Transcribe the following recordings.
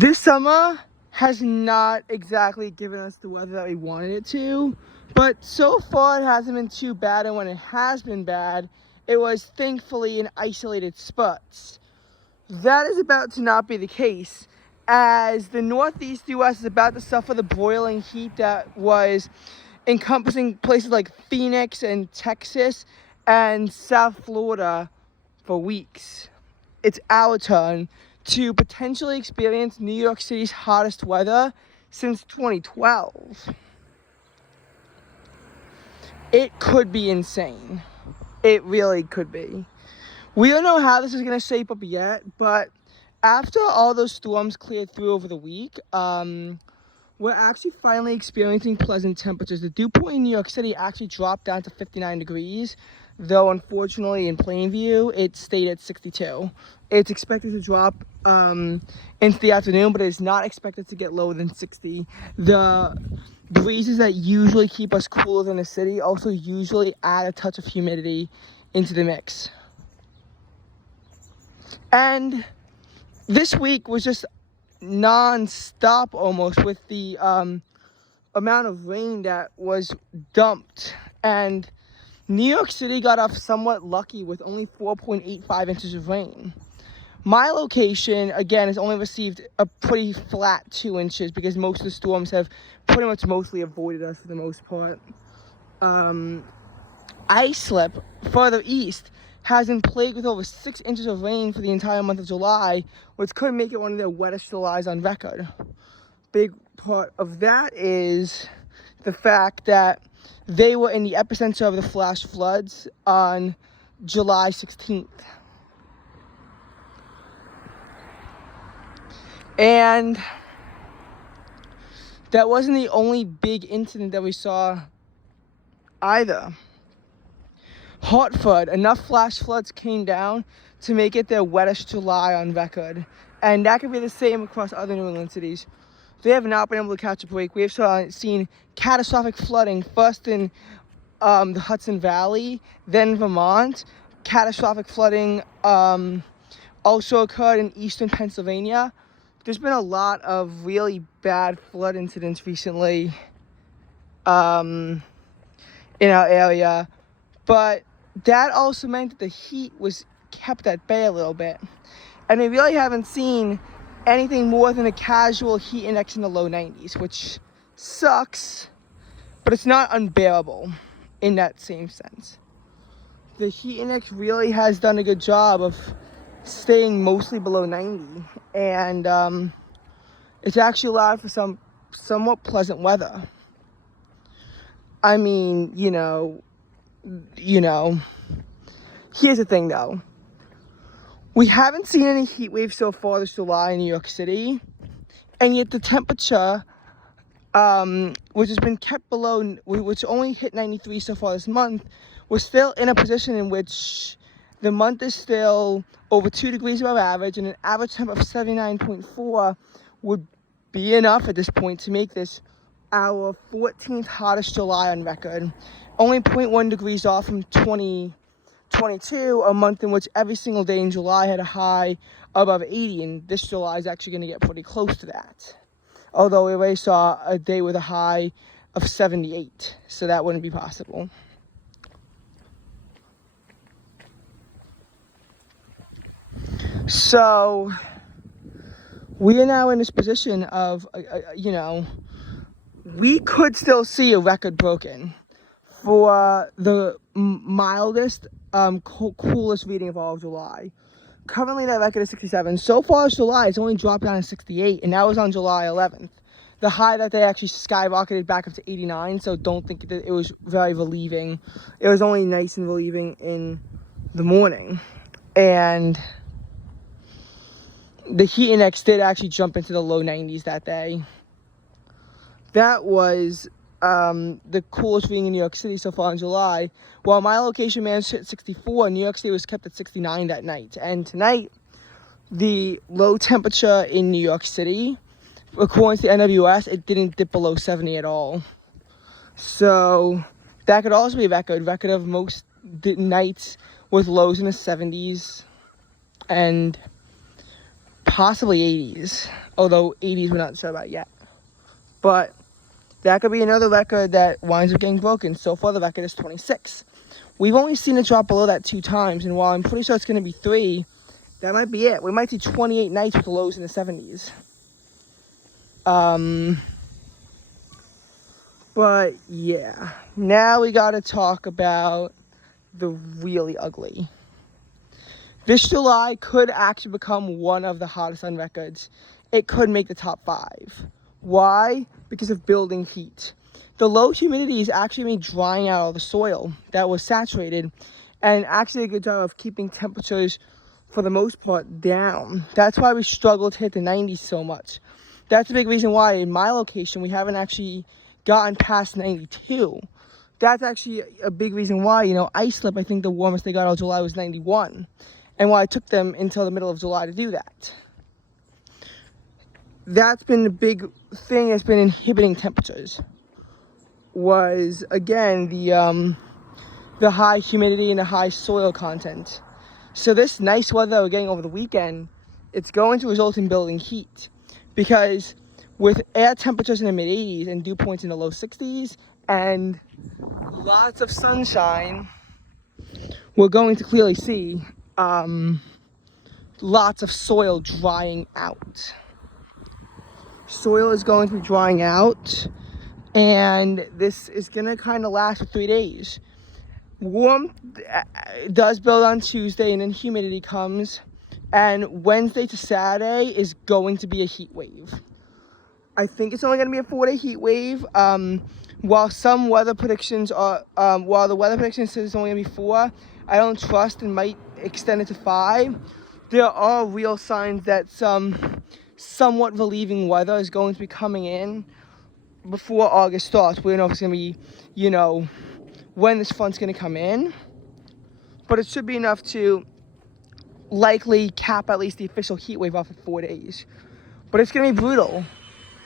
This summer has not exactly given us the weather that we wanted it to, but so far it hasn't been too bad, and when it has been bad, it was thankfully in isolated spots. That is about to not be the case, as the Northeast U.S. is about to suffer the broiling heat that was encompassing places like Phoenix and Texas and South Florida for weeks. It's our turn to potentially experience New York City's hottest weather since 2012. It could be insane. It really could be. We don't know how this is going to shape up yet, but after all those storms cleared through over the week, we're actually finally experiencing pleasant temperatures. The dew point in New York City actually dropped down to 59 degrees, though unfortunately in Plainview, it stayed at 62. It's expected to drop into the afternoon, but it is not expected to get lower than 60. The breezes that usually keep us cooler than the city also usually add a touch of humidity into the mix. And this week was just non-stop almost with the amount of rain that was dumped, and New York City got off somewhat lucky with only 4.85 inches of rain. My location, again, has only received a pretty flat 2 inches because most of the storms have pretty much mostly avoided us for the most part. Islip, further east, has been plagued with over 6 inches of rain for the entire month of July, which could make it one of their wettest Julys on record. Big part of that is the fact that they were in the epicenter of the flash floods on July 16th. And that wasn't the only big incident that we saw either. Hartford, enough flash floods came down to make it their wettest July on record. And that could be the same across other New England cities. They have not been able to catch a break. We have seen catastrophic flooding, first in the Hudson Valley, then Vermont. Catastrophic flooding also occurred in eastern Pennsylvania. There's been a lot of really bad flood incidents recently in our area. But that also meant that the heat was kept at bay a little bit. And we really haven't seen anything more than a casual heat index in the low 90s, which sucks, but it's not unbearable in that same sense. The heat index really has done a good job of staying mostly below 90, and it's actually allowed for some somewhat pleasant weather. I mean, you know, here's the thing though. We haven't seen any heat waves so far this July in New York City, and yet the temperature, which has been kept below, which only hit 93 so far this month, was still in a position in which the month is still over 2 degrees above average, and an average temp of 79.4 would be enough at this point to make this our 14th hottest July on record. Only 0.1 degrees off from 2022, a month in which every single day in July had a high above 80, and this July is actually going to get pretty close to that. Although we already saw a day with a high of 78, so that wouldn't be possible. So we are now in this position of, we could still see a record broken for the mildest, coolest reading of all of July. Currently that record is 67. So far as July, it's only dropped down to 68, and that was on July 11th. The high that they actually skyrocketed back up to 89, so don't think that it was very relieving. It was only nice and relieving in the morning. And the heat index did actually jump into the low 90s that day. That was the coolest reading in New York City so far in July. While my location managed to hit 64, New York City was kept at 69 that night. And tonight, the low temperature in New York City, according to the NWS, it didn't dip below 70 at all. So that could also be a record of most nights with lows in the 70s and possibly 80s, although 80s we're not sure about yet. But that could be another record that winds up getting broken. So far, the record is 26. We've only seen it drop below that 2 times, and while I'm pretty sure it's going to be 3, that might be it. We might see 28 nights with lows in the 70s. But yeah, now we got to talk about the really ugly. This July could actually become one of the hottest on records. It could make the top 5. Why? Because of building heat. The low humidity is actually drying out all the soil that was saturated, and actually a good job of keeping temperatures for the most part down. That's why we struggle to hit the 90s so much. That's a big reason why in my location we haven't actually gotten past 92. That's actually a big reason why, Islip, I think the warmest they got all July was 91. And why it took them until the middle of July to do that. That's been the big thing that's been inhibiting temperatures. Was, again, the high humidity and the high soil content. So this nice weather that we're getting over the weekend, it's going to result in building heat. Because with air temperatures in the mid-80s and dew points in the low 60s and lots of sunshine, we're going to clearly see lots of soil drying out. Soil is going to be drying out, and this is going to kind of last for 3 days. Warmth does build on Tuesday, and then humidity comes, and Wednesday to Saturday is going to be a heat wave. I think it's only going to be a 4-day heat wave. While some weather predictions are, while the weather prediction says it's only going to be 4, I don't trust and might extend it to 5. There are real signs that some somewhat relieving weather is going to be coming in before August starts. We don't know if it's going to be, when this front's going to come in. But it should be enough to likely cap at least the official heat wave off of 4 days. But it's going to be brutal.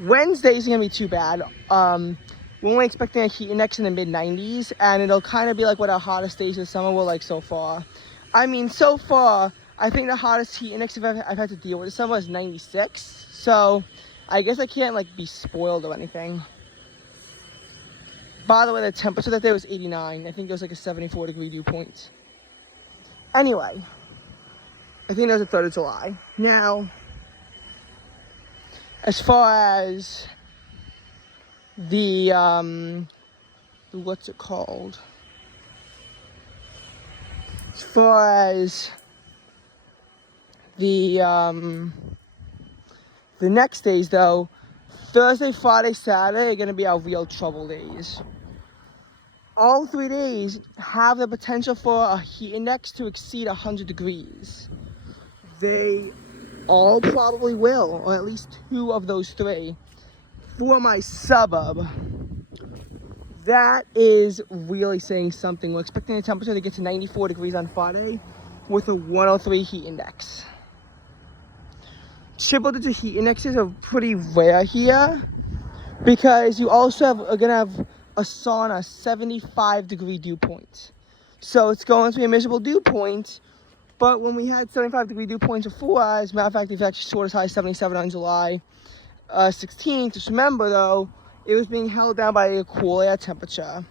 Wednesday isn't going to be too bad. We're only expecting a heat index in the mid-90s, and it'll kind of be like what our hottest days of the summer were like so far. So far, I think the hottest heat index I've had to deal with this summer is 96. So I guess I can't be spoiled or anything. By the way, the temperature that day was 89. I think there was a 74-degree dew point. Anyway, I think that was the 3rd of July. Now, as far as the, what's it called? As far as the next days, though, Thursday, Friday, Saturday are going to be our real trouble days. All 3 days have the potential for a heat index to exceed 100 degrees. They all probably will, or at least 2 of those 3. For my suburb, that is really saying something. We're expecting the temperature to get to 94 degrees on Friday with a 103 heat index. Triple-digit heat indexes are pretty rare here because you also are going to have a sauna 75-degree dew point. So it's going to be a miserable dew point, but when we had 75-degree dew points before, as a matter of fact, we've actually soared as high as 77 on July 16th. Just remember, though, it was being held down by a cool air temperature.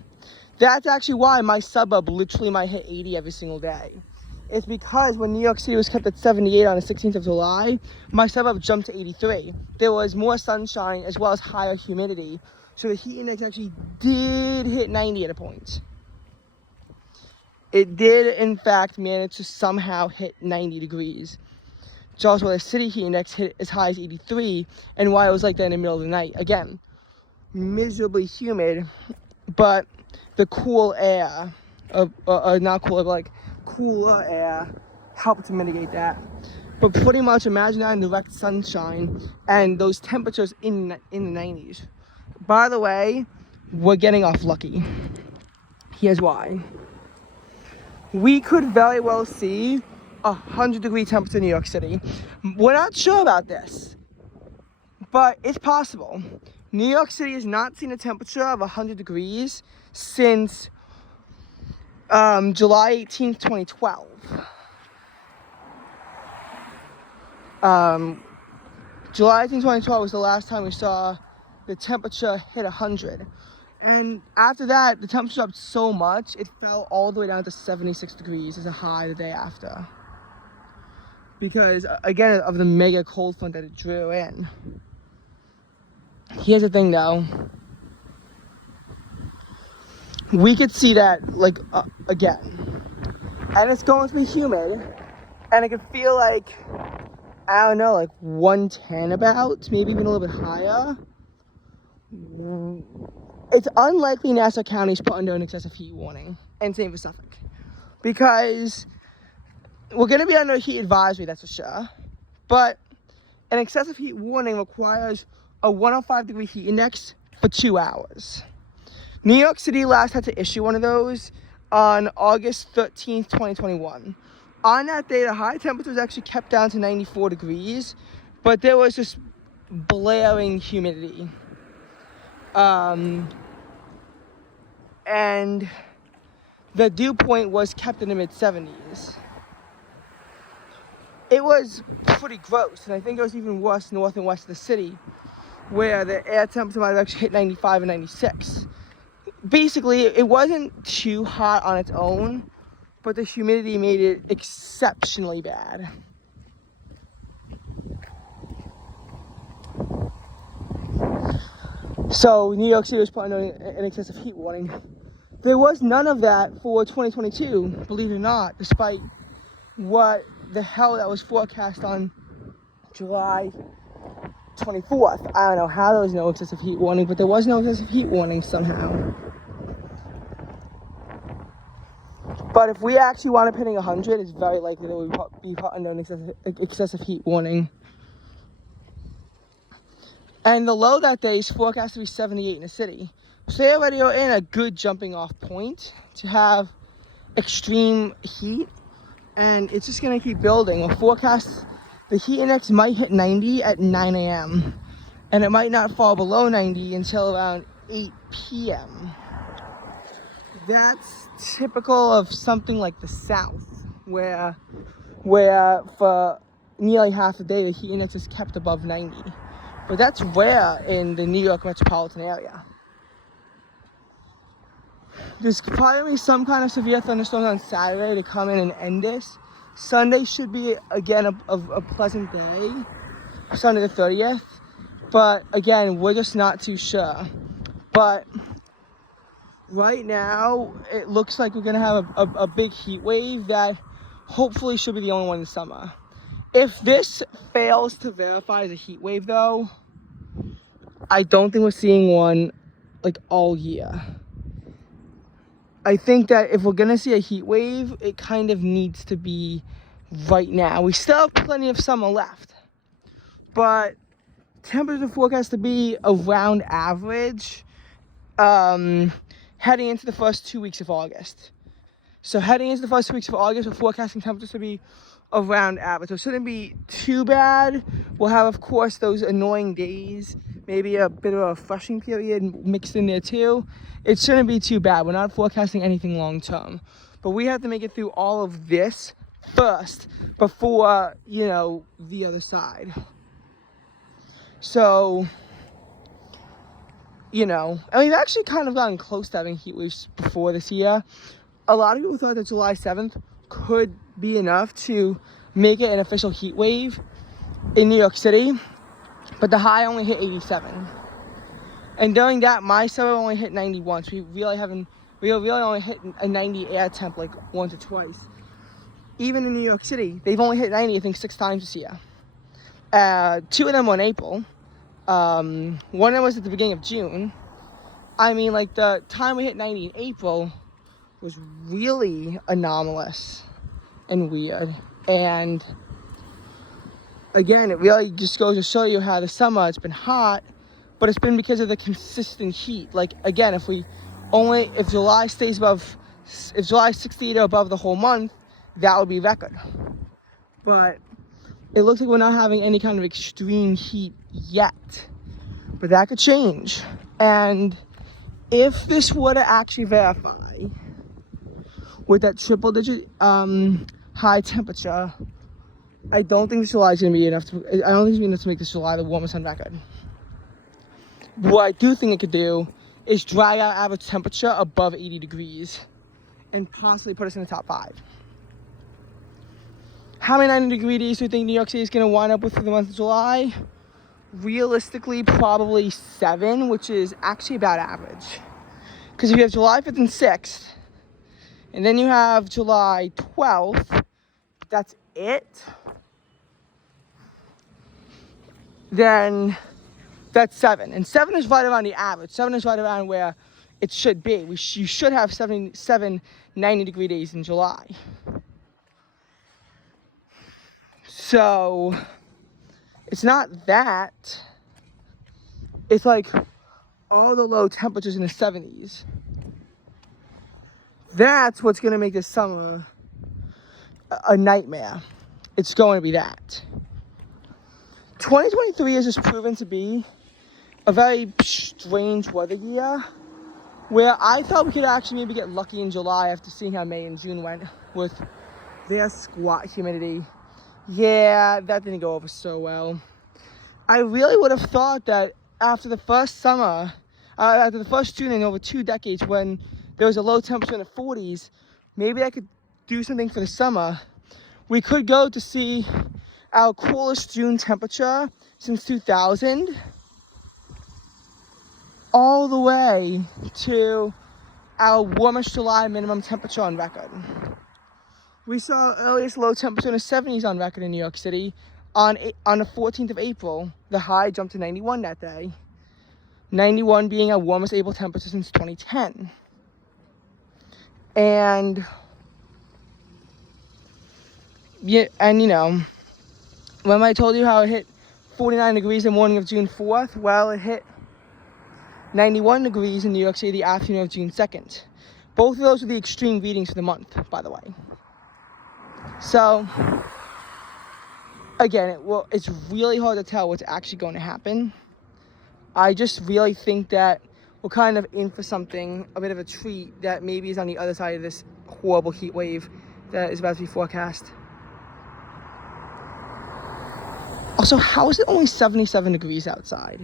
That's actually why my suburb literally might hit 80 every single day. It's because when New York City was kept at 78 on the 16th of July, my suburb jumped to 83. There was more sunshine as well as higher humidity. So the heat index actually did hit 90 at a point. It did, in fact, manage to somehow hit 90 degrees. Just where the city heat index hit as high as 83, and why it was like that in the middle of the night. Again, miserably humid, but the cool air, not cooler, but cooler air helped to mitigate that. But pretty much imagine that in direct sunshine and those temperatures in the 90s. By the way, we're getting off lucky. Here's why. We could very well see 100-degree temperature in New York City. We're not sure about this, but it's possible. New York City has not seen a temperature of 100 degrees since July 18th, 2012. July 18, 2012 was the last time we saw the temperature hit 100. And after that, the temperature dropped so much, it fell all the way down to 76 degrees as a high the day after. Because, again, of the mega cold front that it drew in. Here's the thing, though. We could see that, like, again. And it's going to be humid. And it could feel like, I don't know, like 110 about, maybe even a little bit higher. It's unlikely Nassau County is put under an excessive heat warning, and same for Suffolk, because we're going to be under a heat advisory, that's for sure, but an excessive heat warning requires a 105 degree heat index for 2 hours. New York City last had to issue one of those on August 13th, 2021. On that day, the high temperature was actually kept down to 94 degrees, but there was just blaring humidity. And the dew point was kept in the mid-70s. It was pretty gross, and I think it was even worse north and west of the city, where the air temperature might have actually hit 95 and 96. Basically, it wasn't too hot on its own, but the humidity made it exceptionally bad. So New York City was put under an excessive heat warning. There was none of that for 2022, believe it or not, despite what the hell that was forecast on July 24th. I don't know how there was no excessive heat warning, but there was no excessive heat warning somehow. But if we actually wound up hitting 100, it's very likely that we'll be put under an excessive heat warning. And the low that day is forecast to be 78 in the city. So they already are in a good jumping off point to have extreme heat. And it's just going to keep building. We'll forecast the heat index might hit 90 at 9 a.m. And it might not fall below 90 until around 8 p.m. That's typical of something like the South, where for nearly half the day the heat index is kept above 90. But that's rare in the New York metropolitan area. There's probably some kind of severe thunderstorm on Saturday to come in and end this. Sunday should be, again, a pleasant day. Sunday the 30th. But, again, we're just not too sure. But right now, it looks like we're going to have a big heat wave that hopefully should be the only one in the summer. If this fails to verify as a heat wave, though, I don't think we're seeing one, like, all year. I think that if we're going to see a heat wave, it kind of needs to be right now. We still have plenty of summer left. But temperatures are forecast to be around average heading into the first 2 weeks of August. So heading into the first 2 weeks of August, we're forecasting temperatures to be around average. So it shouldn't be too bad. We'll have, of course, those annoying days, maybe a bit of a flushing period mixed in there too. It shouldn't be too bad. We're not forecasting anything long term. But we have to make it through all of this first before, the other side. So, and we've actually kind of gotten close to having heat waves before this year. A lot of people thought that July 7th could be enough to make it an official heat wave in New York City, but the high only hit 87. And during that, my summer only hit 91. So we really only hit a 90 air temp like once or twice. Even in New York City, they've only hit 90, I think, 6 times this year. 2 of them were in April. One of them was at the beginning of June. I mean, like, the time we hit 90 in April was really anomalous and weird. And again, it really just goes to show you how the summer, it's been hot, but it's been because of the consistent heat. Like, again, if July 68 or above the whole month, that would be record. But it looks like we're not having any kind of extreme heat yet. But that could change. And if this were to actually verify with that triple digit high temperature, I don't think this July is going to be enough to, I don't think it's going to be enough to make this July the warmest on record. What I do think it could do is drag our average temperature above 80 degrees and possibly put us in the top 5. How many 90-degree days do you think New York City is going to wind up with for the month of July? Realistically, probably 7, which is actually about average. Because if you have July 5th and 6th, and then you have July 12th, that's it. Then that's 7. And 7 is right around the average. 7 is right around where it should be. You should have 7 90-degree days in July. So it's not that. It's like all the low temperatures in the 70s. That's what's going to make this summer a nightmare. It's going to be that. 2023 has just proven to be a very strange weather year, where I thought we could actually maybe get lucky in July after seeing how May and June went with their squat humidity. Yeah, that didn't go over so well. I really would have thought that after the first summer, after the first June in over 2 decades, when there was a low temperature in the 40s, maybe I could do something for the summer. We could go to see our coolest June temperature since 2000, all the way to our warmest July minimum temperature on record. We saw earliest low temperature in the 70s on record in New York City on the 14th of April. The high jumped to 91 that day. 91 being our warmest April temperature since 2010. And yeah, and you know, when I told you how it hit 49 degrees the morning of June 4th, well, it hit 91 degrees in New York City the afternoon of June 2nd. Both of those are the extreme readings for the month, by the way. So, again, it's really hard to tell what's actually going to happen. I just really think that we're kind of in for something, a bit of a treat that maybe is on the other side of this horrible heat wave that is about to be forecast. Also, how is it only 77 degrees outside?